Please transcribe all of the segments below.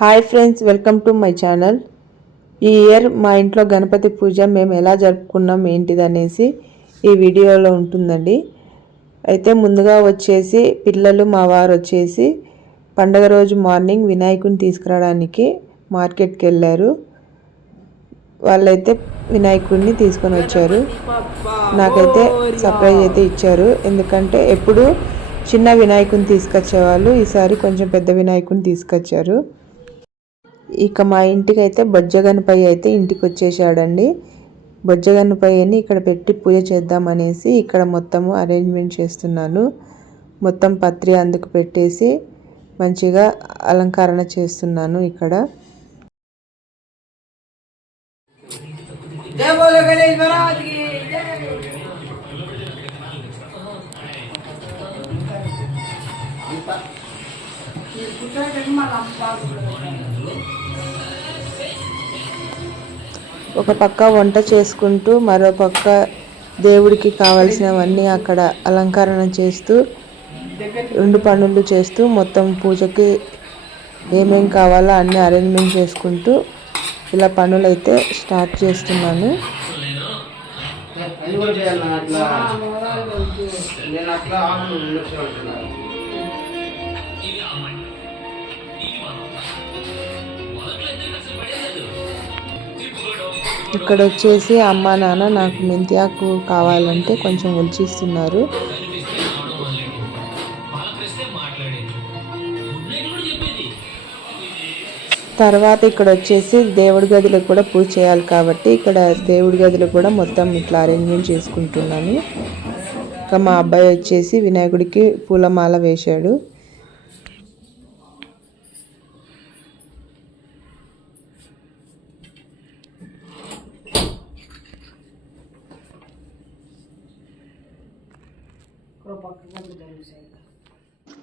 Hi friends welcome to my channel. ఈ year మా ఇంట్లో గణపతి పూజ మేము ఎలా జరుపుకున్నాం ఏంటిది అనేసి ఈ వీడియోలో ఉంటుందండి. అయితే ముందుగా వచ్చేసి పిల్లలు మా వారు వచ్చేసి పండగ రోజు మార్నింగ్ వినాయకుని తీసుకురావడానికి మార్కెట్కి వెళ్ళారు. వాళ్ళైతే వినాయకుడిని తీసుకొని వచ్చారు. నాకైతే సర్ప్రైజ్ అయితే ఇచ్చారు. ఎందుకంటే ఎప్పుడు చిన్న వినాయకుని తీసుకొచ్చేవాళ్ళు ఈసారి కొంచెం పెద్ద వినాయకుని తీసుకొచ్చారు. ఇక మా ఇంటికి అయితే బొజ్జగనపై అయితే ఇంటికి వచ్చేసాడండి అని ఇక్కడ పెట్టి పూజ చేద్దామనేసి ఇక్కడ మొత్తము అరేంజ్మెంట్ చేస్తున్నాను. మొత్తం పత్రి అందుకు పెట్టేసి మంచిగా అలంకరణ చేస్తున్నాను ఇక్కడ. Thank you. ఒక పక్క వంట చేసుకుంటూ మరో పక్క దేవుడికి కావలసినవన్నీ అక్కడ అలంకరణ చేస్తూ రెండు పనులు చేస్తూ మొత్తం పూజకి ఏమేం కావాలో అన్ని అరేంజ్మెంట్ చేసుకుంటూ ఇలా పనులైతే స్టార్ట్ చేస్తున్నాను. నేను అట్లా ఇక్కడ వచ్చేసి అమ్మ నాన్న నాకు మెంతియాకు కావాలంటే కొంచెం ఉల్చిస్తున్నారు తర్వాత ఇక్కడ వచ్చేసి దేవుడి గదిలో కూడా పూజ చేయాలి కాబట్టి ఇక్కడ దేవుడి గదిలో కూడా మొత్తం ఇట్లా అరేంజ్మెంట్ చేసుకుంటున్నాను. ఇంకా మా అబ్బాయి వచ్చేసి వినాయకుడికి పూలమాల వేశాడు.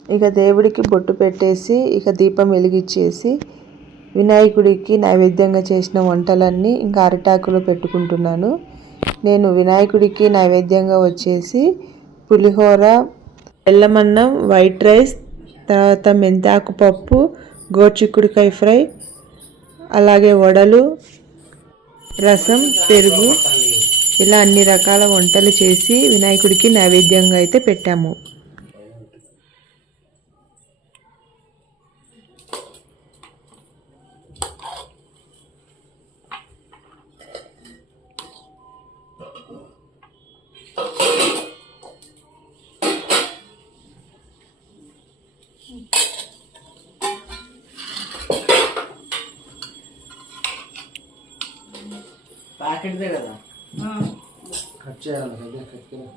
ఇక దేవుడికి బొట్టు పెట్టేసి ఇక దీపం వెలిగించేసి వినాయకుడికి నైవేద్యంగా చేసిన వంటలన్నీ ఇంకా అరిటాకులో పెట్టుకుంటున్నాను. నేను వినాయకుడికి నైవేద్యంగా వచ్చేసి పులిహోర బెల్లమన్నం వైట్ రైస్ తర్వాత మెంతాకు పప్పు గోచిక్కుడికాయ ఫ్రై అలాగే వడలు రసం పెరుగు ఇలా అన్ని రకాల వంటలు చేసి వినాయకుడికి నైవేద్యంగా అయితే పెట్టాము. ప్యాకెట్దే కదా. కట్ చేయాలి కదా కట్ చేయాలి.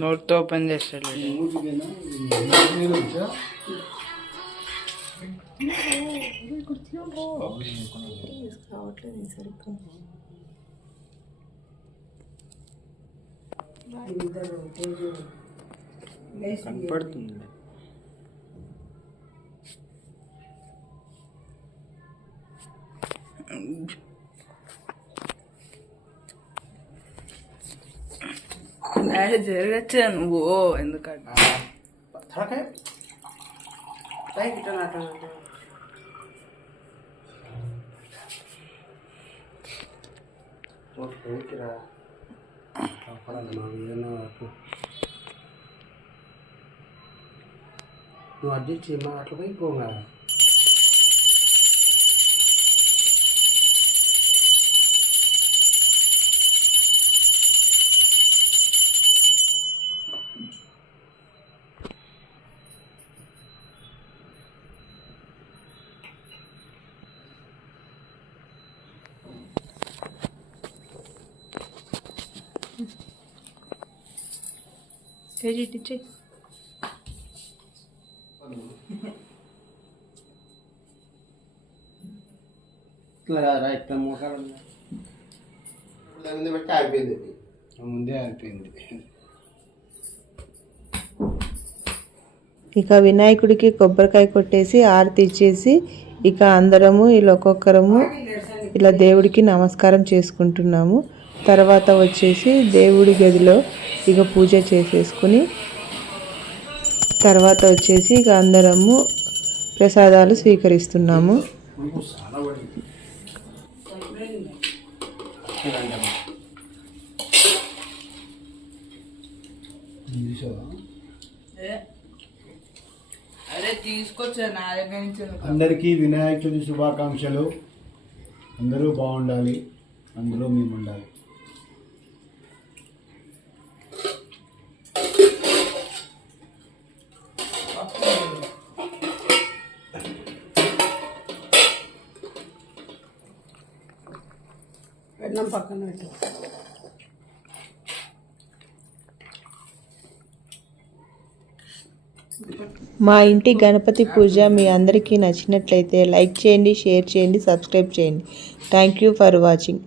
నోట్తో ఓపెన్ చేస్తాడు. కనపడుతుంది. జరగచ్చు నువ్వు ఎందుకంటే తలకాయ పైకి ఇట్లా అట్లా ఓకేరా నువ్వు అడ్జస్ట్ చేయమా అట్లా పోయి పోగా చెయ్యి ఇట్లా కాదురా ఇట్లా మోకాలు ముందు. బట్టి ఆగిపోయింది ముందే ఆగిపోయింది. ఇక వినాయకుడికి కొబ్బరికాయ కొట్టేసి ఆరతి ఇచ్చేసి ఇక అందరము ఇలా ఒక్కొక్కరము ఇలా దేవుడికి నమస్కారం చేసుకుంటున్నాము. తర్వాత వచ్చేసి దేవుడి గదిలో ఇక పూజ చేసేసుకుని తర్వాత వచ్చేసి ఇక అందరము ప్రసాదాలు స్వీకరిస్తున్నాము. అందరికీ వినాయక చవితి శుభాకాంక్షలు. అందరూ బాగుండాలి. అందులో మేము ఉండాలి పెట్టినాం పక్కన పెట్టు. మా ఇంటి గణపతి పూజ మీ అందరికీ నచ్చినట్లయితే లైక్ చేయండి షేర్ చేయండి సబ్స్క్రైబ్ చేయండి. Thank you for watching